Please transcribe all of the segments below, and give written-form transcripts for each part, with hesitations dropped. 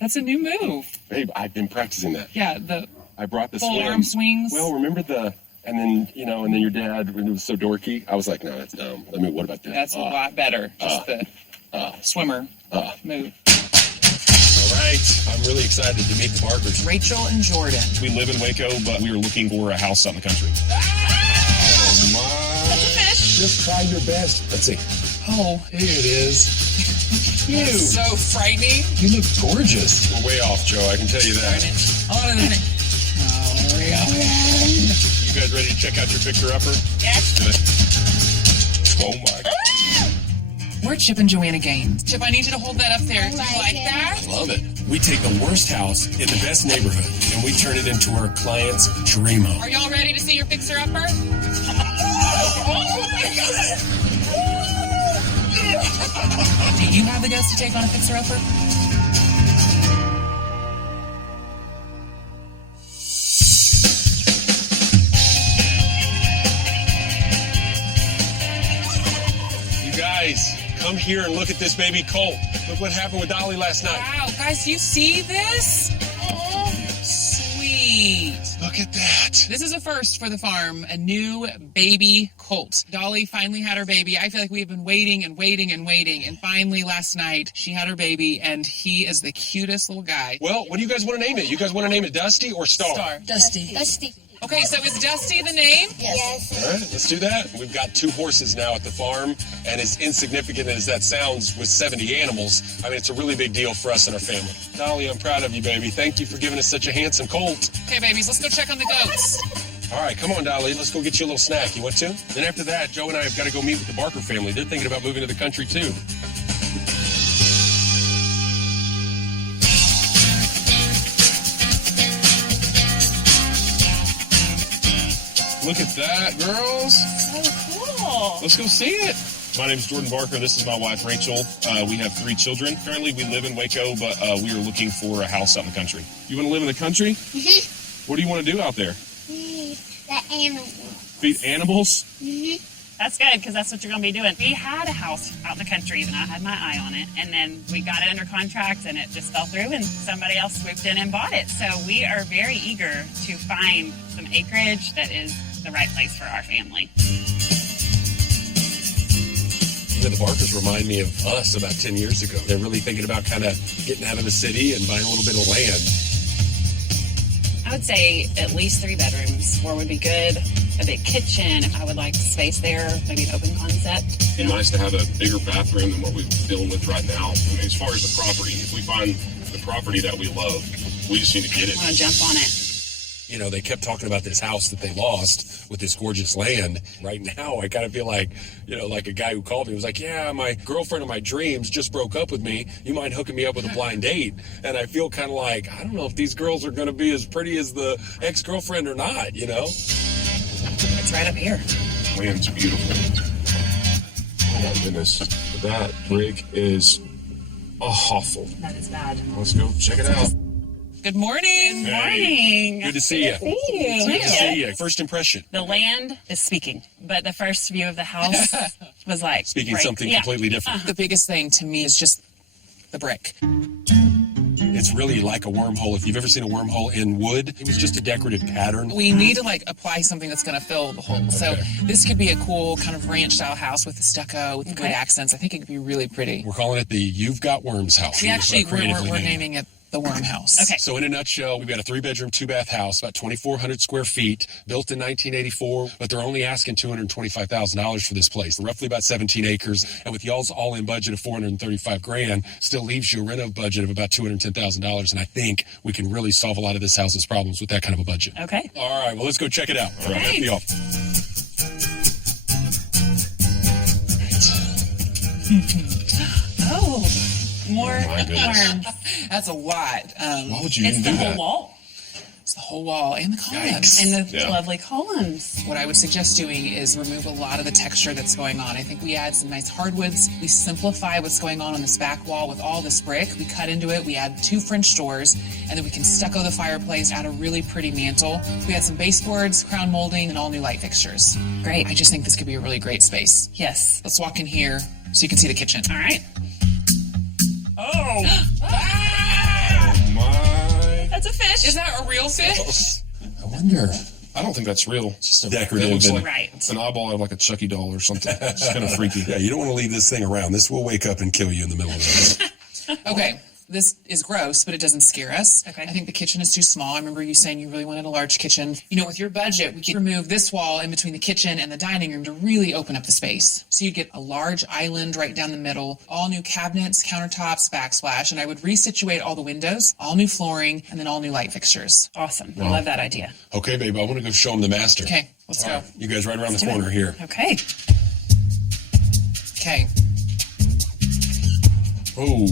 That's a new move. Babe, I've been practicing that. Yeah, I brought the full arm swings. Well, remember and then your dad, when it was so dorky, I was like, no, that's dumb. I mean, what about that? That's a lot better. Just the swimmer move. All right. I'm really excited to meet the Barkers. Rachel and Jordan. We live in Waco, but we are looking for a house out in the country. Oh, my. That's a fish. Just try your best. Let's see. Oh. Here it is. That's so frightening. You look gorgeous. We're way off, Joe. I can tell you that. Hold on a minute. Oh, You guys ready to check out your fixer-upper? yes. Oh, my God. We're Chip and Joanna Gaines. Chip, I need you to hold that up there. Do you like that? Love it. We take the worst house in the best neighborhood, and we turn it into our client's dream home. Are y'all ready to see your fixer-upper? Do you have the guts to take on a fixer-upper? You guys, come here and look at this baby colt. Look what happened with Dolly last night. Wow, guys, you see this? Oh, sweet. Look at that. This is a first for the farm, a new baby colt. Dolly finally had her baby. I feel like we've been waiting and waiting and waiting, and finally last night she had her baby, and he is the cutest little guy. Well, what do you guys want to name it? You guys want to name it Dusty or Star? Star. Dusty. Okay, so is Dusty the name? Yes. All right, let's do that. We've got 2 horses now at the farm, and as insignificant as that sounds with 70 animals, I mean, it's a really big deal for us and our family. Dolly, I'm proud of you, baby. Thank you for giving us such a handsome colt. Okay, babies, let's go check on the goats. All right, come on, Dolly. Let's go get you a little snack. You want to? Then after that, Joe and I have got to go meet with the Barker family. They're thinking about moving to the country, too. Look at that, girls. So cool. Let's go see it. My name is Jordan Barker. This is my wife, Rachel. We have 3 children. Currently, we live in Waco, but we are looking for a house out in the country. You want to live in the country? Mm-hmm. What do you want to do out there? The animal. Feed animals? Mm-hmm. That's good, because that's what you're going to be doing. We had a house out in the country, and I had my eye on it, and then we got it under contract, and it just fell through, and somebody else swooped in and bought it. So we are very eager to find some acreage that is the right place for our family. You know, the Barkers remind me of us about 10 years ago. They're really thinking about kind of getting out of the city and buying a little bit of land. I would say at least 3 bedrooms. 4 would be good. A big kitchen. I would like space there, maybe an open concept. It'd be nice to have a bigger bathroom than what we're dealing with right now. I mean, as far as the property, if we find the property that we love, we just need to get it. I want to jump on it. You know, they kept talking about this house that they lost with this gorgeous land. Right now, I kind of feel like, you know, like a guy who called me was like, yeah, my girlfriend of my dreams just broke up with me. You mind hooking me up with a blind date? And I feel kind of like, I don't know if these girls are going to be as pretty as the ex-girlfriend or not, you know? It's right up here. Land's beautiful. Oh my goodness. That rig is awful. That is bad. Let's go check it out. Good morning. Good morning. Good to see you. See you. Good to see you. First impression. The land is speaking, but the first view of the house was like Speaking great. something Yeah. completely different. The biggest thing to me is just the brick. It's really like a wormhole. If you've ever seen a wormhole in wood, it was just a decorative pattern. We need to apply something that's going to fill the hole. So this could be a cool kind of ranch style house with the stucco with good accents. I think it could be really pretty. We're calling it the You've Got Worms house. We actually, we're creatively naming it the Worm House. Okay. So in a nutshell, we've got a 3-bedroom, 2-bath house, about 2,400 square feet, built in 1984, but they're only asking $225,000 for this place, roughly about 17 acres. And with y'all's all-in budget of $435,000, still leaves you a reno budget of about $210,000. And I think we can really solve a lot of this house's problems with that kind of a budget. Okay. All right, well, let's go check it out. All right, Okay. be off. Oh, more my goodness. worms. That's a lot. Why would you It's even the do whole that? wall It's the whole wall and the columns. Yikes. and the Yeah. lovely columns. What I would suggest doing is remove a lot of the texture that's going on. I think we add some nice hardwoods. We simplify what's going on this back wall with all this brick. We cut into it. We add 2 French doors, and then we can stucco the fireplace, add a really pretty mantle. We add some baseboards, crown molding, and all new light fixtures. Great. I just think this could be a really great space. Yes. Let's walk in here so you can see the kitchen. All right. Oh! That's a fish. Is that a real fish? I wonder. I don't think that's real. It's just a Decorative. It looks and like Right. It's an eyeball of like a Chucky doll or something. It's kind of freaky. Yeah, you don't want to leave this thing around. This will wake up and kill you in the middle of it. Okay. This is gross, but it doesn't scare us. Okay. I think the kitchen is too small. I remember you saying you really wanted a large kitchen. You know, with your budget, we could remove this wall in between the kitchen and the dining room to really open up the space. So you get a large island right down the middle, all new cabinets, countertops, backsplash, and I would resituate all the windows, all new flooring, and then all new light fixtures. Awesome. I love that idea. Okay, babe, I want to go show them the master. Okay, let's go. All right, you guys right around the corner here. Okay. Okay. Oh,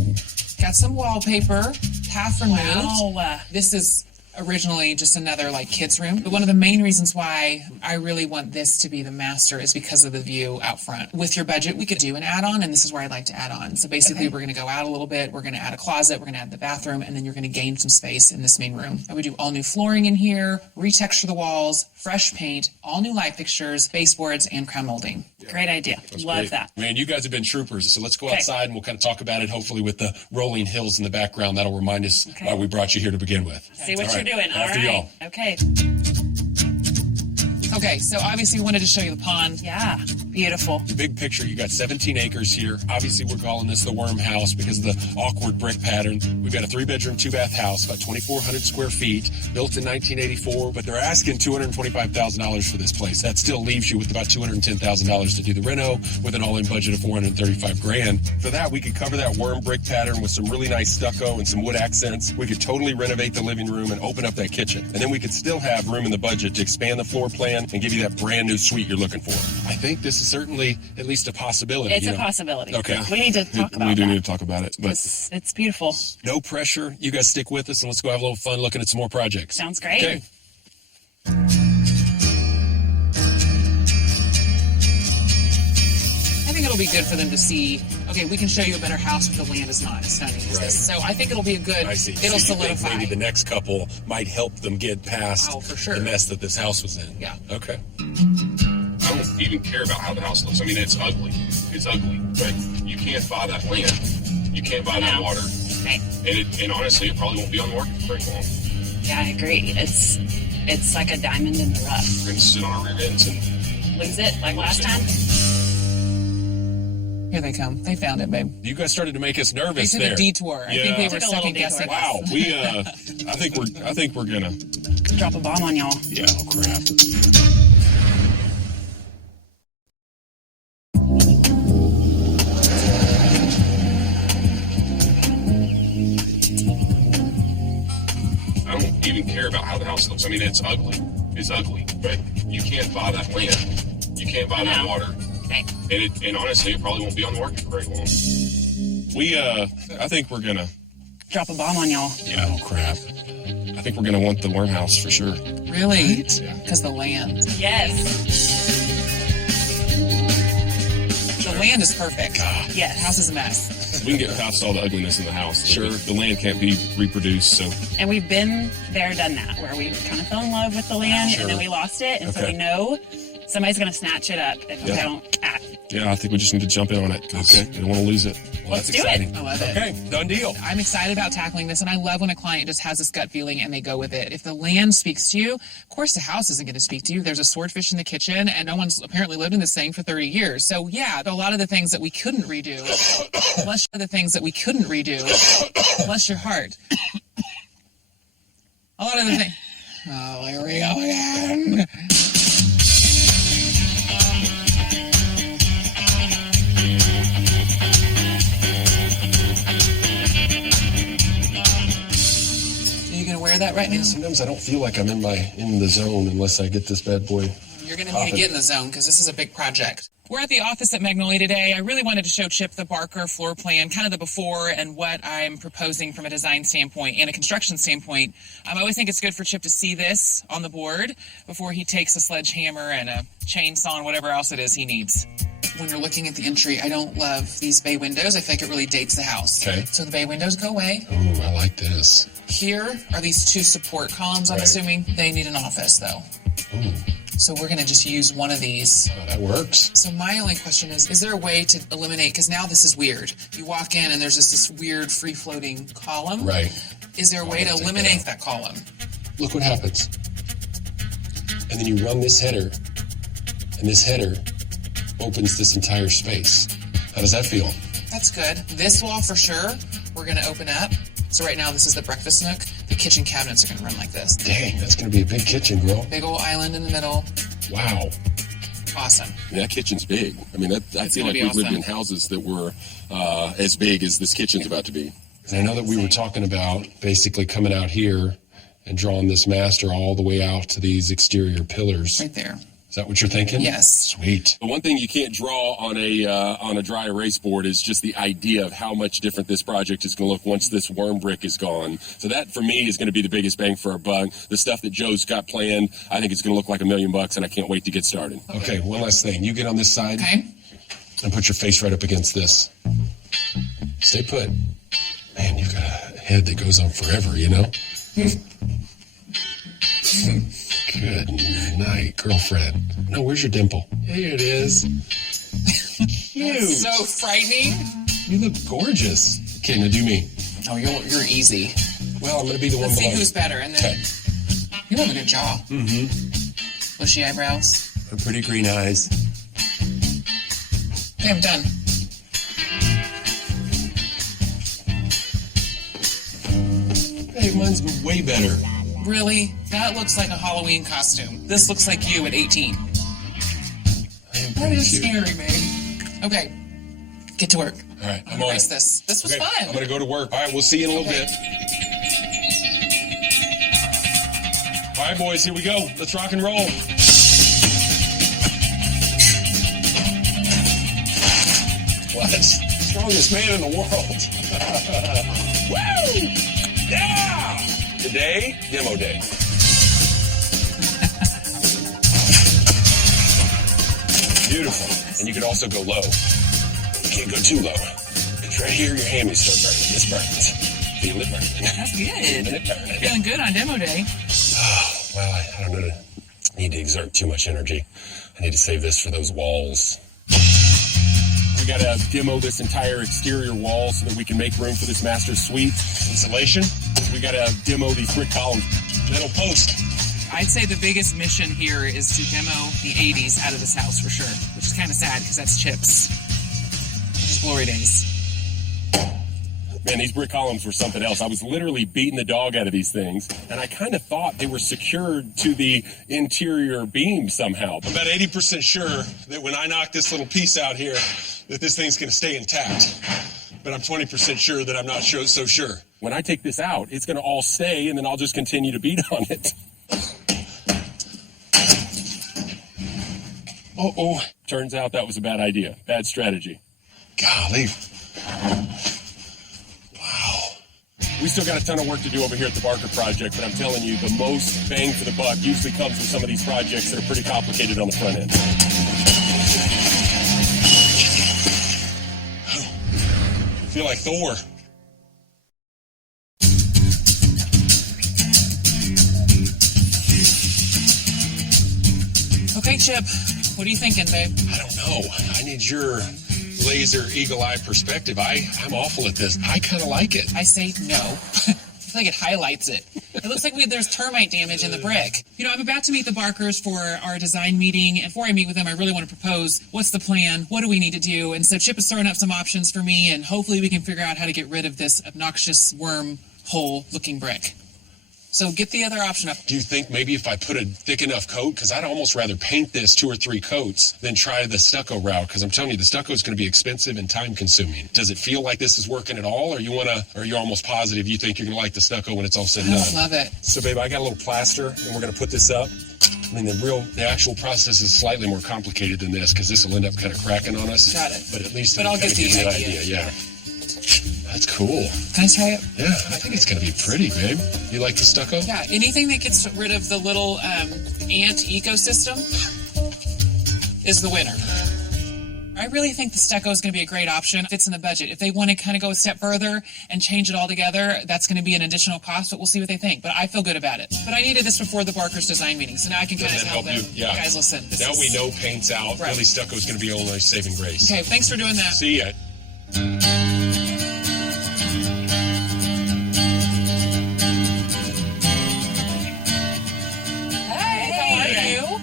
Got some wallpaper, half removed. Wow. This is originally just another like kids room. But one of the main reasons why I really want this to be the master is because of the view out front. With your budget, we could do an add-on, and this is where I'd like to add on. So basically, we're going to go out a little bit. We're going to add a closet. We're going to add the bathroom, and then you're going to gain some space in this main room. I would do all new flooring in here, retexture the walls, fresh paint, all new light fixtures, baseboards, and crown molding. Great idea. Love great. that. Man, you guys have been troopers. So let's go Okay. outside and we'll kind of talk about it, hopefully with the rolling hills in the background. That'll remind us why we brought you here to begin with. See what All you're right, doing. All after right. y'all. Okay. Okay, so obviously we wanted to show you the pond. Yeah. Beautiful. Big picture, you got 17 acres here. Obviously, we're calling this the worm house because of the awkward brick pattern. We've got a 3-bedroom, 2-bath house, about 2,400 square feet, built in 1984, but they're asking $225,000 for this place. That still leaves you with about $210,000 to do the reno with an all-in budget of $435,000. For that, we could cover that worm brick pattern with some really nice stucco and some wood accents. We could totally renovate the living room and open up that kitchen. And then we could still have room in the budget to expand the floor plan and give you that brand new suite you're looking for. I think this is certainly at least a possibility. It's you a know? possibility. Okay. We need to talk about We do that. need to talk about it. But It's beautiful. No pressure. You guys stick with us and let's go have a little fun looking at some more projects. Sounds great. Okay. I think it'll be good for them to see, okay, we can show you a better house, but the land is not as stunning as this. So I think it'll be a good, I see. it'll So you think solidify. maybe the next couple might help them get past Oh, for sure. the mess that this house was in. Yeah. Okay. I don't even care about how the house looks. I mean, it's ugly. It's ugly. But you can't buy that land. You can't buy that No. water. Right. And honestly, it probably won't be on the market for very long. Yeah, I agree. It's like a diamond in the rough. We're going to sit on our rear ends and Lose it like last time. Here they come. They found it, babe. You guys started to make us They nervous took there. a detour. I Yeah. think they Took were a little second guessing. detour. wow, we I think we're gonna Drop a bomb on y'all. Oh, crap. I don't even care about how the house looks. I mean, it's ugly. It's ugly. But you can't buy that land. You can't buy that No. water. Right. And honestly, it probably won't be on the market for very long. I think we're gonna Drop a bomb on y'all. Oh, crap. I think we're gonna want the worm house for sure. Really? Yeah. Because the land. Yes. The land is perfect. The Yes. house is a mess. We can get past all the ugliness in the house. Sure. The land can't be reproduced, so And we've been there, done that, where we kind of fell in love with the land and then we lost it. And so Okay. we know somebody's going to snatch it up if we Yeah. don't act. yeah, I think we just need to jump in on it. 'Cause Okay. we don't want to lose it. Well, Let's that's do it. exciting. I love it. Okay, done deal. I'm excited about tackling this, and I love when a client just has this gut feeling and they go with it. If the land speaks to you, of course the house isn't going to speak to you. There's a swordfish in the kitchen, and no one's apparently lived in this thing for 30 years. So yeah, a lot of the things that we couldn't redo, bless your heart. A lot of the things. Oh, here we go again. Are you going to wear that right now? Sometimes I don't feel like I'm in the zone unless I get this bad boy. You're going to need to get in the zone because this is a big project. We're at the office at Magnolia today. I really wanted to show Chip the Barker floor plan, kind of the before and what I'm proposing from a design standpoint and a construction standpoint. I always think it's good for Chip to see this on the board before he takes a sledgehammer and a chainsaw and whatever else it is he needs. When you're looking at the entry, I don't love these bay windows. I feel like it really dates the house. Okay. So the bay windows go away. Oh, I like this. Here are these two support columns, I'm Right. assuming. They need an office, though. Ooh. So we're gonna just use one of these. Oh, that works. So my only question is there a way to eliminate, because now this is weird. You walk in and there's just this weird free-floating column. Right. Is there a way to eliminate that column? Look what happens. And then you run this header, and this header opens this entire space. How does that feel? That's good. This wall for sure, we're gonna open up. So right now this is the breakfast nook. The kitchen cabinets are gonna run like this. Dang, that's gonna be a big kitchen, girl. Big old island in the middle. Wow. Awesome. I mean, that kitchen's big. I mean, I feel like we've lived in houses that were as big as this kitchen's about to be. And I know that we were talking about basically coming out here and drawing this master all the way out to these exterior pillars. Right there. Is that what you're thinking? Yes. Sweet. The one thing you can't draw on a dry erase board is just the idea of how much different this project is going to look once this worm brick is gone. So that, for me, is going to be the biggest bang for our buck. The stuff that Joe's got planned, I think it's going to look like $1 million, and I can't wait to get started. Okay, one last thing. You get on this side. Okay. And put your face right up against this. Stay put. Man, you've got a head that goes on forever, you know? Good night, girlfriend. No, where's your dimple? Here it is. Cute. That's so frightening. You look gorgeous. Okay, now do me. Oh, you're easy. Well, I'm going to be the one Let's see behind. who's better. And then Okay. you have a good jaw. Mm-hmm. Bushy eyebrows. And pretty green eyes. Okay, I'm done. Hey, mine's way better. Really? That looks like a Halloween costume. This looks like you at 18. I am That pretty is cute. scary, babe. Okay, get to work. All right, I'm I'm gonna on erase it. this. This was Okay, fun. I'm going to go to work. All right, we'll see you in a little Okay. bit. All right, boys, here we go. Let's rock and roll. What? Strongest man in the world. Woo! Yeah! Today, demo day. Beautiful. And you could also go low. You can't go too low. Because right here, your hammies start burning. It's burning. Feel it burning. That's good. Feeling it burning. Feeling good on demo day. Well, I don't know. I need to exert too much energy. I need to save this for those walls. We got to demo this entire exterior wall so that we can make room for this master suite. Insulation. We got to demo these brick columns. Metal post. I'd say the biggest mission here is to demo the 80s out of this house for sure, which is kind of sad because that's Chip's. His glory days. Man, these brick columns were something else. I was literally beating the dog out of these things, and I kind of thought they were secured to the interior beam somehow. I'm about 80% sure that when I knock this little piece out here, that this thing's going to stay intact. But I'm 20% sure that I'm not so sure. When I take this out, it's going to all stay, and then I'll just continue to beat on it. Uh-oh. Turns out that was a bad idea. Bad strategy. Golly. We still got a ton of work to do over here at the Barker Project, but I'm telling you, the most bang for the buck usually comes with some of these projects that are pretty complicated on the front end. I feel like Thor. Okay, Chip, what are you thinking, babe? I don't know. I need your laser eagle eye perspective. I'm awful at this. I kind of like it. I say no. I feel like it highlights it. It looks like there's termite damage in the brick. You know, I'm about to meet the Barkers for our design meeting. And before I meet with them, I really want to propose what's the plan? What do we need to do? And so Chip is throwing up some options for me, and hopefully we can figure out how to get rid of this obnoxious worm hole looking brick. So get the other option up. Do you think maybe if I put a thick enough coat, because I'd almost rather paint this 2 or 3 coats than try the stucco route, because I'm telling you, the stucco is going to be expensive and time consuming. Does it feel like this is working at all, or or are you almost positive you think you're going to like the stucco when it's all said and done? I love it. So babe, I got a little plaster and we're going to put this up. I mean, the actual process is slightly more complicated than this, because this will end up kind of cracking on us. Got it. But at least But I'll it'll get kind of the give you an idea. idea. Yeah. That's cool. Can I try it? Yeah, I think it's going to be pretty, babe. You like the stucco? Yeah, anything that gets rid of the little ant ecosystem is the winner. I really think the stucco is going to be a great option. It fits in the budget. If they want to kind of go a step further and change it all together, that's going to be an additional cost, but we'll see what they think. But I feel good about it. But I needed this before the Barker's design meeting, so now I can kind of tell them, guys, listen. Now we know paint's out. Really, stucco is going to be only saving grace. Okay, thanks for doing that. See ya.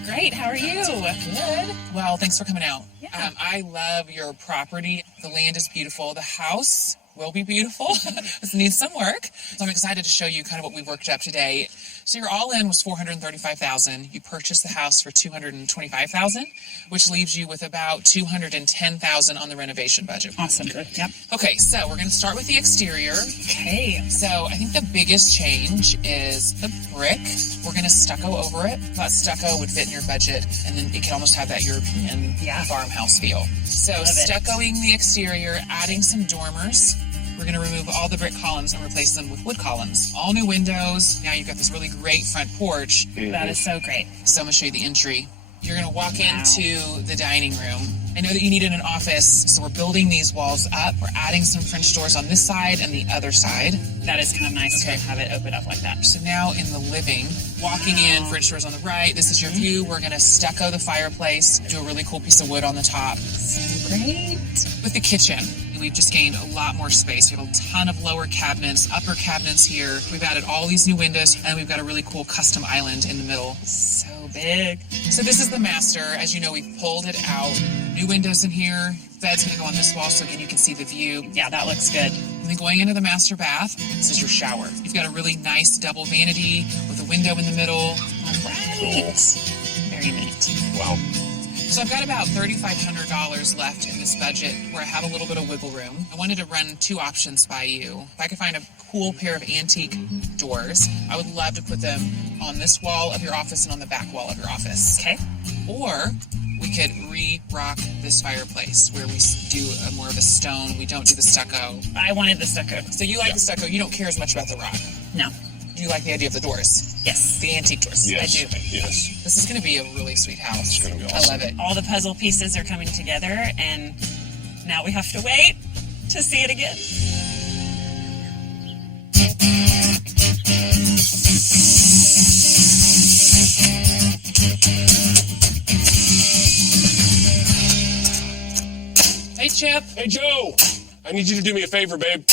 Great. How are you? Good. Well, thanks for coming out. Yeah. I love your property. The land is beautiful. The house will be beautiful. It needs some work. So I'm excited to show you kind of what we worked up today. So your all-in was $435,000. You purchased the house for $225,000, which leaves you with about $210,000 on the renovation budget. Awesome. Good. Yep. Okay, so we're going to start with the exterior. Okay. So I think the biggest change is the brick. We're going to stucco over it. That stucco would fit in your budget, and then it can almost have that European farmhouse feel. So stuccoing the exterior, adding some dormers. We're going to remove all the brick columns and replace them with wood columns. All new windows. Now you've got this really great front porch. That is so great. So I'm going to show you the entry. You're going to walk into the dining room. I know that you needed an office, so we're building these walls up. We're adding some French doors on this side and the other side. That is kind of nice to have it open up like that. So now in the living, walking in, French doors on the right. This is your view. We're going to stucco the fireplace, do a really cool piece of wood on the top. So great. With the kitchen, we've just gained a lot more space. We have a ton of lower cabinets, upper cabinets here. We've added all these new windows, and we've got a really cool custom island in the middle. So big. So this is the master. As you know, we've pulled it out. New windows in here. Bed's going to go on this wall, so again, you can see the view. Yeah, that looks good. And then going into the master bath, this is your shower. You've got a really nice double vanity with a window in the middle. All right. Very neat. Wow. So I've got about $3,500 left in this budget where I have a little bit of wiggle room. I wanted to run two options by you. If I could find a cool pair of antique doors, I would love to put them on this wall of your office and on the back wall of your office. Okay. Or we could re-rock this fireplace where we do more of a stone. We don't do the stucco. I wanted the stucco. So you like the stucco. You don't care as much about the rock. No. Do you like the idea of the doors? Yes. The antique doors? Yes. I do. Yes. This is going to be a really sweet house. It's going to be awesome. I love it. All the puzzle pieces are coming together, and now we have to wait to see it again. Hey, Chip. Hey, Joe. I need you to do me a favor, babe.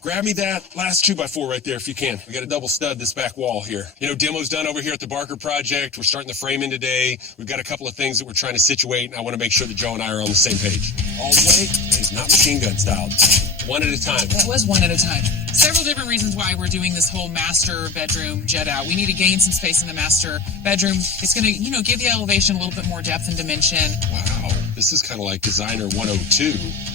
Grab me that last 2x4 right there if you can. We got to double stud this back wall here. You know, demo's done over here at the Barker project. We're starting the framing today. We've got a couple of things that we're trying to situate, and I want to make sure that Joe and I are on the same page. All the way, it's not machine gun style. One at a time. That was one at a time. Several different reasons why we're doing this whole master bedroom jet out. We need to gain some space in the master bedroom. It's going to, give the elevation a little bit more depth and dimension. Wow. This is kind of like Designer 102,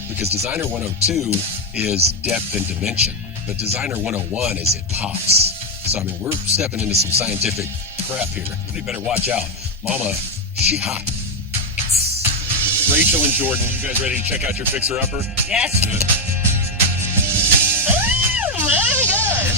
because Designer 102 is depth and dimension, but Designer 101 is it pops. So, I mean, we're stepping into some scientific crap here. We better watch out. Mama, she hot. Rachel and Jordan, you guys ready to check out your fixer-upper? Yes. Good. Very good.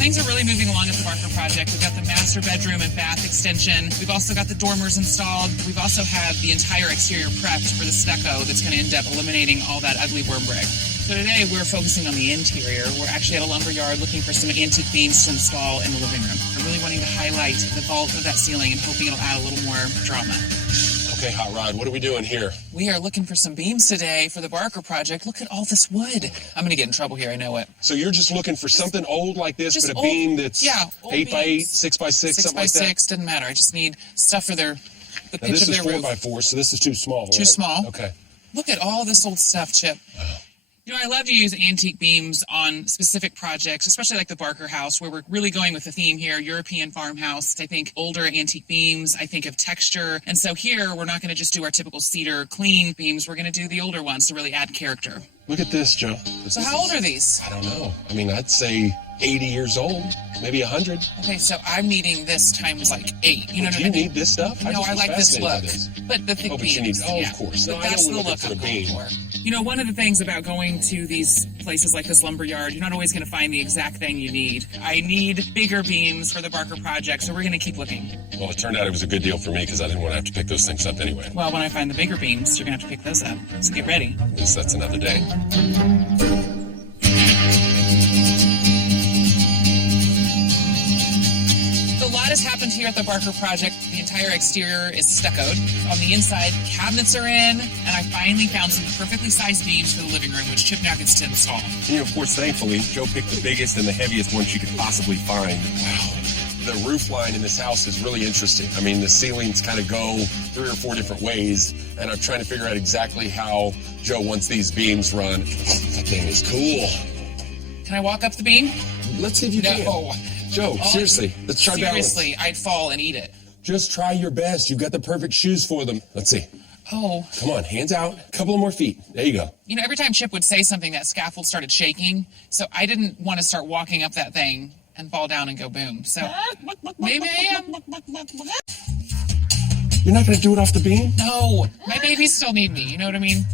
Things are really moving along at the Barker project. We've got the master bedroom and bath extension. We've also got the dormers installed. We've also had the entire exterior prepped for the stucco that's going to end up eliminating all that ugly worm brick. So today we're focusing on the interior. We're actually at a lumber yard looking for some antique beams to install in the living room. We're really wanting to highlight the vault of that ceiling and hoping it'll add a little more drama. Okay, Hot Rod, what are we doing here? We are looking for some beams today for the Barker project. Look at all this wood. I'm going to get in trouble here, I know it. So you're just looking for something old like this, just but a old, beam that's old 8x8, beams. 6x6, something like that? 6x6, doesn't matter. I just need stuff for the Now pitch this of is their roof. 4x4, so this is too small, Too right? small. Okay. Look at all this old stuff, Chip. I love to use antique beams on specific projects, especially like the Barker house, where we're really going with the theme here, European farmhouse. I think older antique beams. I think of texture. And so here, we're not going to just do our typical cedar clean beams. We're going to do the older ones to really add character. Look at this, Joe. So how old are these? I don't know. I mean, I'd say 80 years old, maybe 100. Okay, so I'm needing this times like 8. You know what I Do mean? you need this stuff? No, just I was like this fascinated look. by this. But the thick Oh, but beams. you need, of course. No, But I that's know the we're look looking I'm for a going beam. for. You know, one of the things about going to these places like this lumber yard, you're not always going to find the exact thing you need. I need bigger beams for the Barker project, so we're going to keep looking. Well, it turned out it was a good deal for me because I didn't want to have to pick those things up anyway. Well, when I find the bigger beams, you're going to have to pick those up. So get ready. At least that's another day. A lot has happened here at the Barker project. The entire exterior is stuccoed. On the inside, cabinets are in, and I finally found some perfectly sized beams for the living room, which Chip now gets to install. And, of course, thankfully, Joe picked the biggest and the heaviest one she could possibly find. Wow. The roof line in this house is really interesting. I mean, the ceilings kind of go 3 or 4 different ways, and I'm trying to figure out exactly how Joe wants these beams run. That thing is cool. Can I walk up the beam? Let's see if you can. No. Joe, seriously, let's try balance. Seriously, I'd fall and eat it. Just try your best. You've got the perfect shoes for them. Let's see. Oh. Come on, hands out. A couple of more feet. There you go. You know, every time Chip would say something, that scaffold started shaking, so I didn't want to start walking up that thing and fall down and go boom. So maybe I am. You're not going to do it off the beam? No, my babies still need me. You know what I mean?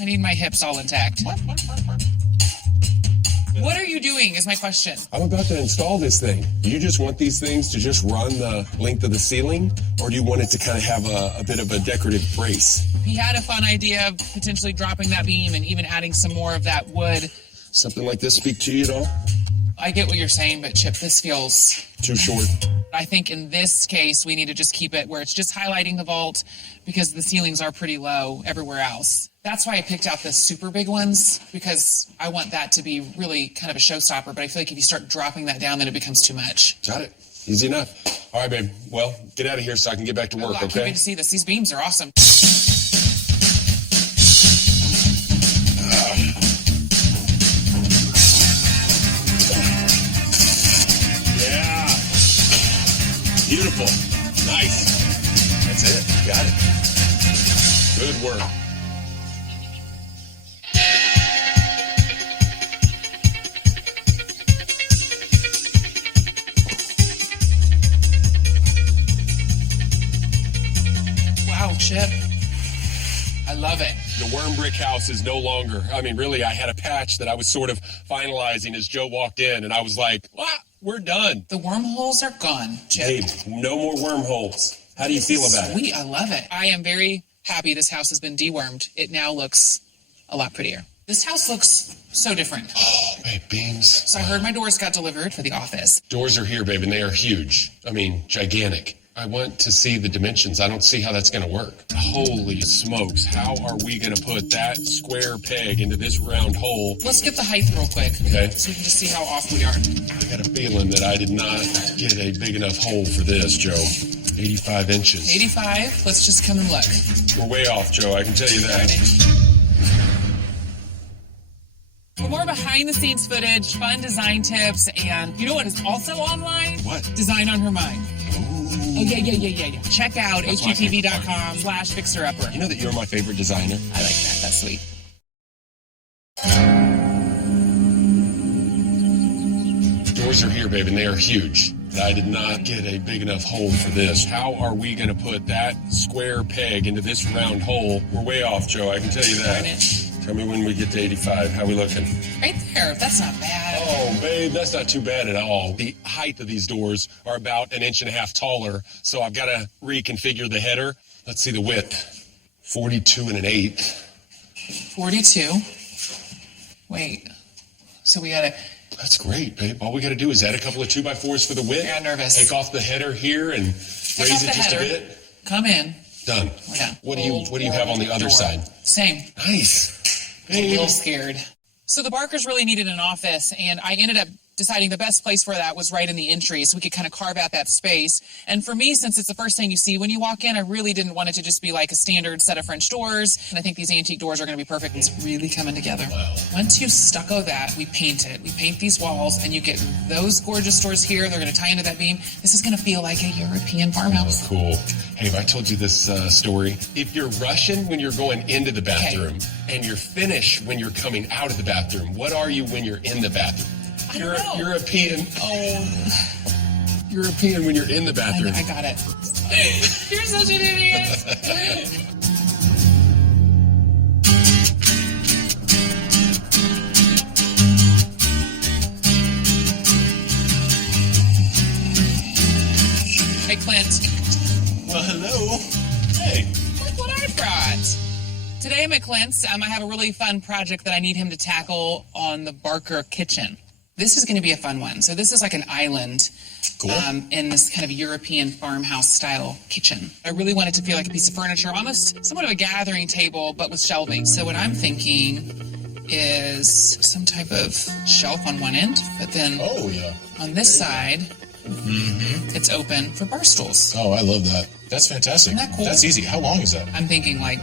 I need my hips all intact. What are you doing is my question. I'm about to install this thing. Do you just want these things to just run the length of the ceiling? Or do you want it to kind of have a bit of a decorative brace? He had a fun idea of potentially dropping that beam and even adding some more of that wood. Something like this speak to you at all? I get what you're saying, but Chip, this feels too short. I think in this case, we need to just keep it where it's just highlighting the vault because the ceilings are pretty low everywhere else. That's why I picked out the super big ones, because I want that to be really kind of a showstopper. But I feel like if you start dropping that down, then it becomes too much. Got it. Easy enough. All right, babe. Well, get out of here so I can get back to work, I can't okay? wait to see this. These beams are awesome. Yeah. Beautiful. Nice. That's it. Got it. Good work. Wow, Chip. I love it. The worm brick house is no longer, I mean, really, I had a patch that I was sort of finalizing as Joe walked in, and I was like, we're done. The wormholes are gone, Chip. Babe, no more wormholes. How do you feel about it? Sweet, I love it. I am very happy this house has been dewormed. It now looks a lot prettier. This house looks so different. Oh, babe, beams. So I heard my doors got delivered for the office. Doors are here, babe, and they are huge. I mean, gigantic. I want to see the dimensions. I don't see how that's going to work. Holy smokes. How are we going to put that square peg into this round hole? Let's get the height real quick. Okay. So we can just see how off we are. I got a feeling that I did not get a big enough hole for this, Joe. 85 inches. 85. Let's just come and look. We're way off, Joe. I can tell you that. For more behind-the-scenes footage, fun design tips, and you know what is also online? What? Design on Her Mind. Oh, yeah. Check out That's my favorite part. hgtv.com/fixerupper. You know that you're my favorite designer? I like that. That's sweet. Doors are here, babe, and they are huge. I did not get a big enough hole for this. How are we going to put that square peg into this round hole? We're way off, Joe. I can tell you that. Tell me when we get to 85. How we looking? Right there. That's not bad. Oh, babe, that's not too bad at all. The height of these doors are about 1.5 inches taller, so I've got to reconfigure the header. Let's see the width. 42 1/8. 42. Wait. So we gotta... That's great, babe. All we got to do is add a couple of 2x4s for the width. Yeah, nervous. Take off the header here and raise it just a bit. Come in. Done. We're done. What do you have on the other side? Same. Nice. I'm a little scared. So the Barkers really needed an office, and I ended up deciding the best place for that was right in the entry so we could kind of carve out that space. And for me, since it's the first thing you see when you walk in, I really didn't want it to just be like a standard set of French doors. And I think these antique doors are going to be perfect. It's really coming together. Wow. Once you stucco that, we paint it. We paint these walls and you get those gorgeous doors here. They're going to tie into that beam. This is going to feel like a European farmhouse. Cool. Hey, have I told you this story? If you're Russian when you're going into the bathroom and you're Finnish when you're coming out of the bathroom, what are you when you're in the bathroom? You're European. Oh, European when you're in the bathroom. I got it. You're such an idiot. Hey, Clint. Well, hello. Hey. Look what I brought. Today I'm at Clint's. I have a really fun project that I need him to tackle on the Barker kitchen. This is going to be a fun one. So this is like an island in this kind of European farmhouse style kitchen. I really want it to feel like a piece of furniture, almost somewhat of a gathering table, but with shelving. So what I'm thinking is some type of shelf on one end, but then on this side, it's open for bar stools. Oh, I love that. That's fantastic. Isn't that cool? That's easy. How long is that? I'm thinking like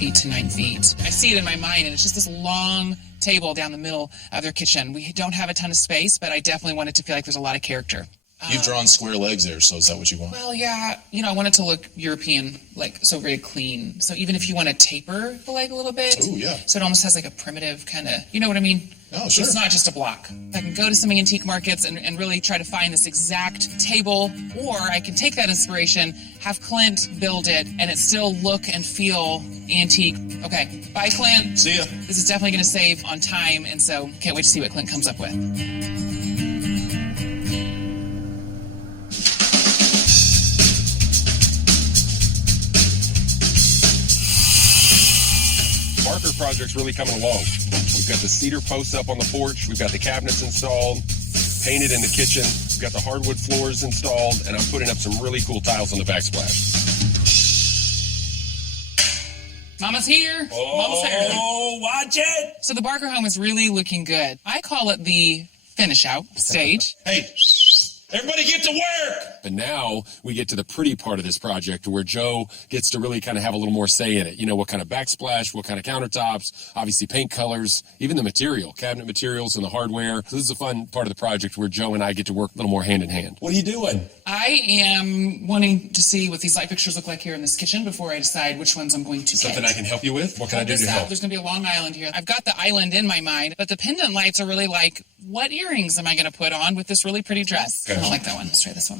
8 to 9 feet. I see it in my mind, and it's just this long table down the middle of their kitchen. We don't have a ton of space, but I definitely want it to feel like there's a lot of character. You've drawn square legs there, so is that what you want? Well, yeah, I want it to look European, like so very clean. So even if you want to taper the leg a little bit, so it almost has like a primitive kind of, you know what I mean? Oh, sure. So it's not just a block. I can go to some antique markets and really try to find this exact table, or I can take that inspiration, have Clint build it, and it still look and feel antique. Okay, bye, Clint. See ya. This is definitely going to save on time, and so can't wait to see what Clint comes up with. Barker project's really coming along. We've got the cedar posts up on the porch. We've got the cabinets installed, painted in the kitchen. We've got the hardwood floors installed, and I'm putting up some really cool tiles on the backsplash. Mama's here. Mama's here. Oh, watch it. So the Barker home is really looking good. I call it the finish out stage. Hey, everybody get to work. And now we get to the pretty part of this project where Joe gets to really kind of have a little more say in it. You know, what kind of backsplash, what kind of countertops, obviously paint colors, even the material, cabinet materials and the hardware. So this is a fun part of the project where Joe and I get to work a little more hand in hand. What are you doing? I am wanting to see what these light fixtures look like here in this kitchen before I decide which ones I'm going to Something get. I can help you with? What can I do to help? There's going to be a long island here. I've got the island in my mind, but the pendant lights are really like, what earrings am I going to put on with this really pretty dress? Okay. I don't like that one. Let's try this one.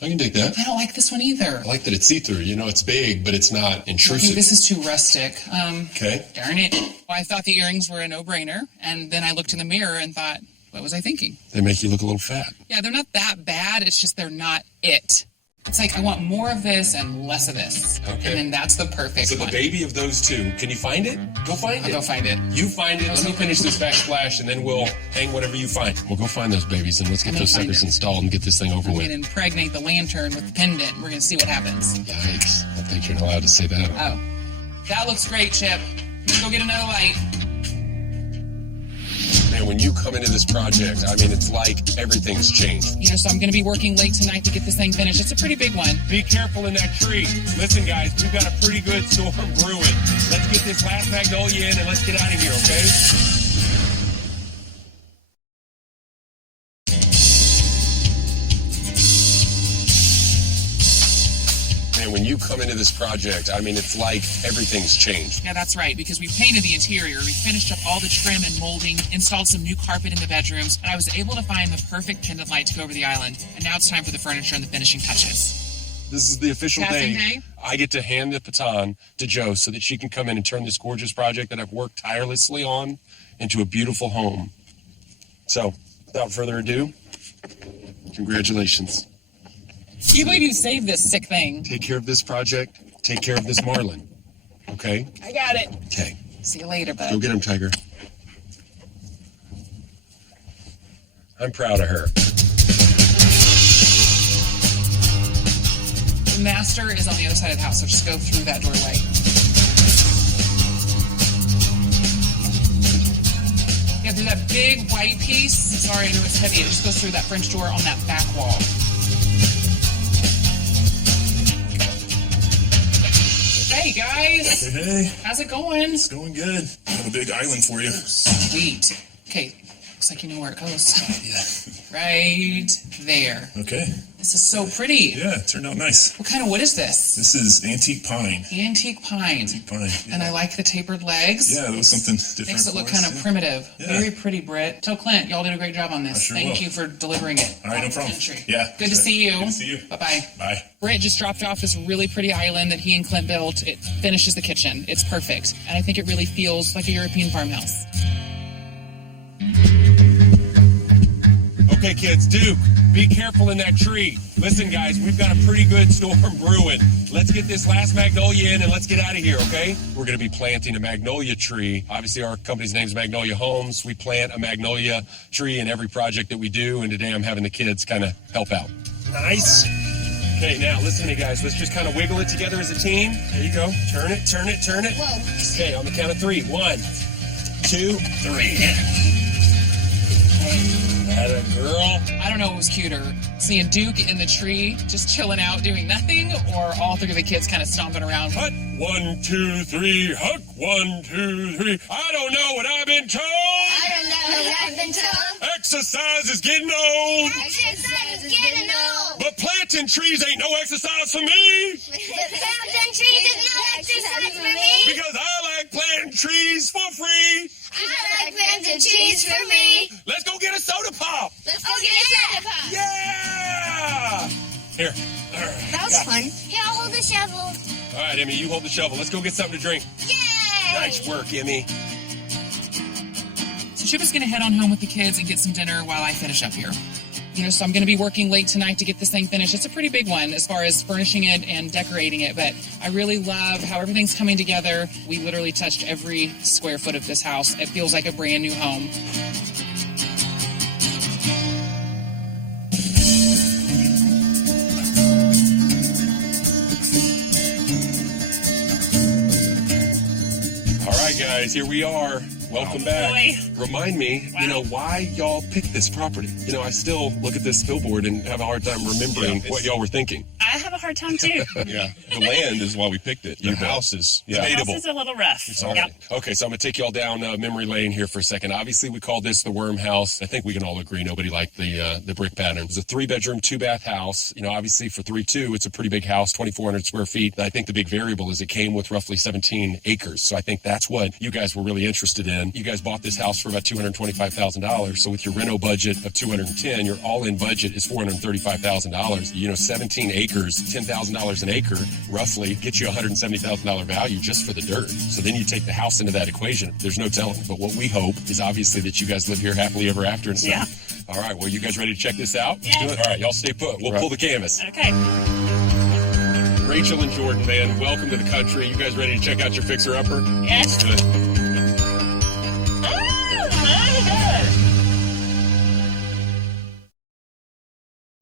I can dig that. I don't like this one either. I like that it's see-through. You know, it's big, but it's not I think intrusive. this is too rustic. Okay. Darn it. Well, I thought the earrings were a no-brainer, and then I looked in the mirror and thought, what was I thinking? They make you look a little fat. Yeah, they're not that bad. It's just they're not it. It's like I want more of this and less of this. Okay. And then that's the perfect So the one. baby of those two, can you find it? Go find I'll it. go find it. You find it. Let me finish this backsplash, and then we'll hang whatever you find. We'll go find those babies, and let's get I'm those gonna find suckers it. installed and get this thing over I'm with. going to impregnate the lantern with the pendant. We're going to see what happens. Yikes. I think you're not allowed to say that. Oh. That looks great, Chip. Let's go get another light. Man, when you come into this project, I mean, it's like everything's changed. So I'm going to be working late tonight to get this thing finished. It's a pretty big one. Be careful in that tree. Listen, guys, we've got a pretty good storm brewing. Let's get this last magnolia in and let's get out of here, okay? Man, when you come into this project, I mean, it's like everything's changed. Yeah, that's right, because we painted the interior, we finished up all the trim and molding, installed some new carpet in the bedrooms, and I was able to find the perfect pendant light to go over the island. And now it's time for the furniture and the finishing touches. This is the official Passing day. day? I get to hand the baton to Jo so that she can come in and turn this gorgeous project that I've worked tirelessly on into a beautiful home. So, without further ado, congratulations. Can you believe you saved this sick thing? Take care of this project. Take care of this Marlin. Okay? I got it. Okay. See you later, bud. Go get him, Tiger. I'm proud of her. The master is on the other side of the house, so just go through that doorway. Yeah, through that big white piece. Sorry, I know it's heavy. It just goes through that French door on that back wall. Hey guys. Hey. How's it going? It's going good. I have a big island for you. Sweet. Okay, looks like you know where it goes. Yeah. Right there. Okay. This is so pretty. Yeah, it turned out nice. What kind of wood is this? This is antique pine. Antique pine. Pine. Yeah. And I like the tapered legs. Yeah, that was something different. Makes it look for us, kind of primitive. Yeah. Very pretty, Britt. Tell Clint, y'all did a great job on this. I sure Thank will. you for delivering it. All right, no out problem. country. Yeah. Good to see you. Good to see you. Bye-bye. Bye. Britt just dropped off this really pretty island that he and Clint built. It finishes the kitchen. It's perfect. And I think it really feels like a European farmhouse. Okay, kids, Duke, be careful in that tree. Listen, guys, we've got a pretty good storm brewing. Let's get this last magnolia in and let's get out of here, okay? We're going to be planting a magnolia tree. Obviously, our company's name is Magnolia Homes. We plant a magnolia tree in every project that we do, and today I'm having the kids kind of help out. Nice. Okay, now listen to me, guys. Let's just kind of wiggle it together as a team. There you go. Turn it, turn it, turn it. Whoa. Okay, on the count of 3. 1, 2, 3. Atta girl. I don't know what was cuter, seeing Duke in the tree just chilling out doing nothing, or all three of the kids kind of stomping around. Hut, 1, 2, 3. Huck, 1, 2, 3. I don't know what I've been told. I don't know what I've been told. Exercise is getting old. Exercise is getting old. But planting trees ain't no exercise for me. But planting trees is no exercise for me. Because I like planting trees for free. I like planting trees for me. Let's go get a soda pop. Let's go get a soda pop. Yeah. Here. All right. That was fun. Here, I'll hold the shovel. All right, Emmy, you hold the shovel. Let's go get something to drink. Yay! Nice work, Emmy. So Chip is going to head on home with the kids and get some dinner while I finish up here. So I'm going to be working late tonight to get this thing finished. It's a pretty big one as far as furnishing it and decorating it, but I really love how everything's coming together. We literally touched every square foot of this house. It feels like a brand new home. All right, guys, here we are. Welcome back. Boy. Remind me, Wow. why y'all picked this property. I still look at this billboard and have a hard time remembering what y'all were thinking. I have a hard time too. Yeah, the land is why we picked it. The house is This is a little rough. Yep. Okay, so I'm going to take y'all down memory lane here for a second. Obviously, we call this the Worm House. I think we can all agree nobody liked the brick pattern. It's a 3-bedroom, 2-bath house. Obviously for 3.2, it's a pretty big house, 2,400 square feet. And I think the big variable is it came with roughly 17 acres. So I think that's what you guys were really interested in. You guys bought this house for about $225,000. So with your reno budget of $210, your all-in budget is $435,000. 17 acres, $10,000 an acre, roughly gets you $170,000 value just for the dirt. So then you take the house into that equation. There's no telling. But what we hope is obviously that you guys live here happily ever after and stuff. Yeah. All right, well, you guys ready to check this out? Yeah. Let's do it. All right, y'all stay put. We'll pull the canvas. Okay. Rachel and Jordan, man, welcome to the country. You guys ready to check out your fixer-upper? Yes. Good.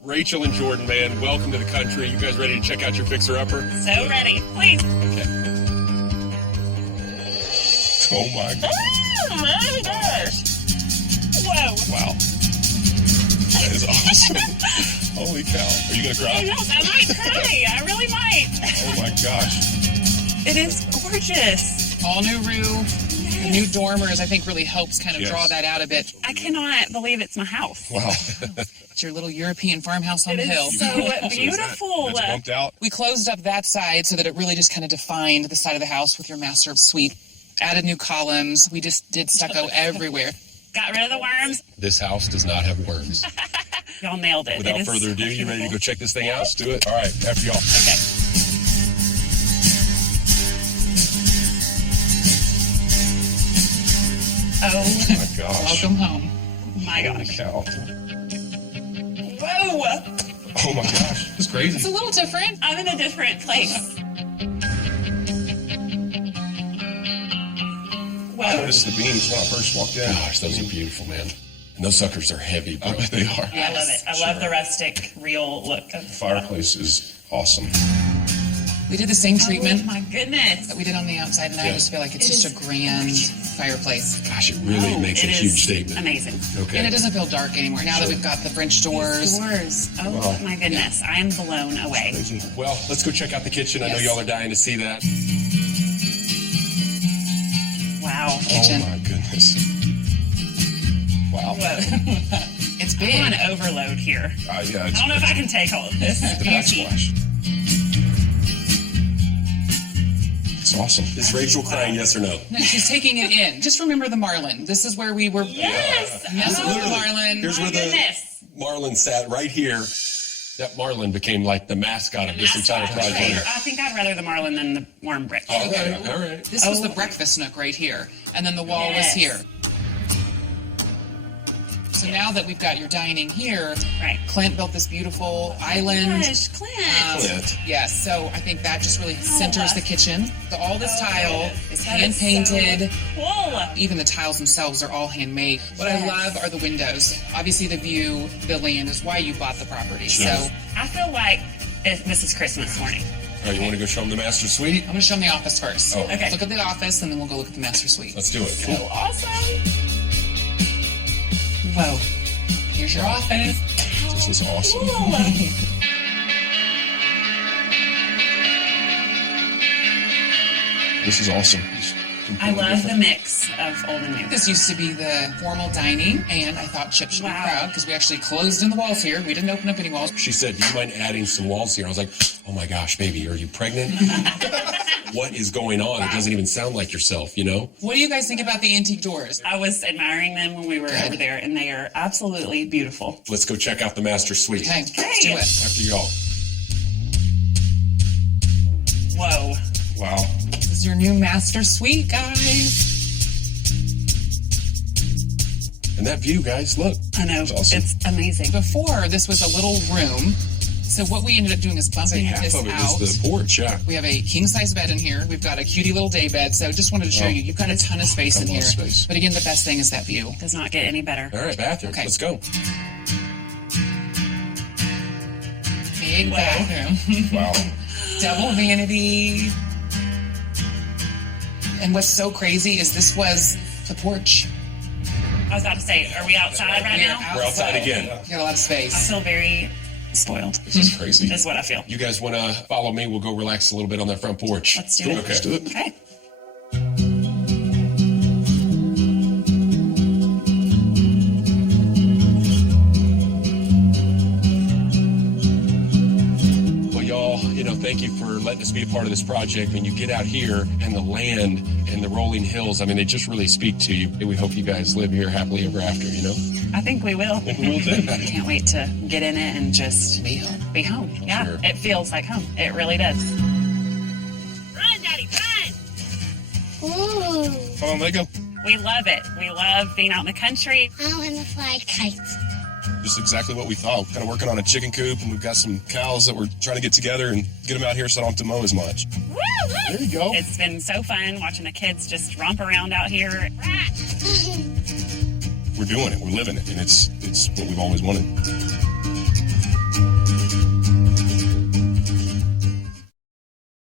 Rachel and Jordan, man, welcome to the country. You guys ready to check out your fixer-upper? So ready. Please. Okay. Oh my God. Oh my gosh. Whoa. Wow. That is awesome. Holy cow. Are you going to cry? I might cry. I really might. Oh my gosh. It is gorgeous. All new roof. The new dormers, I think, really helps kind of draw that out a bit. I cannot believe it's my house. Wow. It's your little European farmhouse on It the hill. is so beautiful. That's bumped out. We closed up that side so that it really just kind of defined the side of the house with your master suite. Added new columns. We just did stucco everywhere. Got rid of the worms. This house does not have worms. Y'all nailed it. Without It is further ado, so you ready to go beautiful. check this thing out? Let's do it. All right, after y'all. Okay. Oh My gosh. Welcome home. my Holy gosh. cow. Whoa. Oh my gosh. It's It's crazy. a little different. I'm in a different place. I Whoa. noticed the beams when I first walked in. Gosh, those are beautiful, man. And those suckers are heavy, bro. I bet they are. I love it. I love the rustic, real look of Fireplace is awesome. We did the same treatment Oh my goodness. that we did on the outside, and I just feel like it's just a grand fireplace. Gosh, it really makes a It huge is statement. Amazing. Okay. And it doesn't feel dark anymore now that we've got the French doors. Doors. Oh my goodness. I am blown away. Well, let's go check out the kitchen. I know Yes. y'all are dying to see that. Wow. Kitchen. Oh my goodness. Wow. Whoa. It's big. I'm on overload here. Yeah, I don't know if I can take all of this. the backsplash. It's awesome. Is Rachel crying, yes or no? No, she's taking it in. Just remember the Marlin. This is where we were Yes. messing with the Literally. Marlin. Here's My where the goodness. Marlin sat right here. That Marlin became like the mascot of this entire Mascot. project. I think I'd rather the Marlin than the worm brick. All right, all right. This was the breakfast nook right here, and then the wall was Yes. here. So now that we've got your dining here, Right. Clint built this beautiful island. Gosh, Clint. Clint. Yes, so I think that just really centers the kitchen. So all this tile is That hand is painted. so cool. Even the tiles themselves are all handmade. What I Yes. love are the windows. Obviously, the view, the land is why you bought the property. So Yes. I feel like this is Christmas morning. All right, you want to go show them the master suite? I'm going to show them the office first. Oh. Okay. Let's look at the office, and then we'll go look at the master suite. Let's do it. So awesome. Whoa. Here's your office. This is awesome. Cool. This is awesome. I love the mix of old and new. This used to be the formal dining, and I thought Chip should be Wow. proud because we actually closed in the walls here. We didn't open up any walls. She said, do you mind adding some walls here? I was like, oh my gosh, baby, are you pregnant? What is going on? It doesn't even sound like yourself, you know? What do you guys think about the antique doors? I was admiring them when we were over there, and they are absolutely beautiful. Let's go check out the master suite. Okay, let's do it. After y'all. Whoa. Wow. This is your new master suite, guys. And that view, guys, look. I know. It's awesome. It's amazing. Before, this was a little room. So what we ended up doing is bumping Half this of it out. is the porch, yeah. We have a king-size bed in here. We've got a cutie little day bed. So just wanted to show you, you've got a ton of space I in love here. space. But again, the best thing is that view. Does not get any better. All right, bathroom. Okay. Let's go. Big bathroom. Wow. Double vanity. And what's so crazy is this was the porch. I was about to say, are we outside right now? We're outside again. You got a lot of I space. feel very spoiled. This is crazy. Is what I feel. You guys want to follow me? We'll go relax a little bit on that front porch. Let's do it. Okay. Let's do it. Okay. Well, y'all, thank you for letting us be a part of this project. When you get out here and the land and the rolling hills, I mean, they just really speak to you. And we hope you guys live here happily ever after, I think we will. We will too. Can't wait to get in it and just Be home. be home. Yeah, Sure. it feels like home. It really does. Run, Daddy, run! Ooh. Come on, let go. We love it. We love being out in the country. I want to fly kites. Just exactly what we thought. Kind of working on a chicken coop, and we've got some cows that we're trying to get together and get them out here so I don't have to mow as much. There you go. It's been so fun watching the kids just romp around out here. We're doing it. We're living it, and it's what we've always wanted.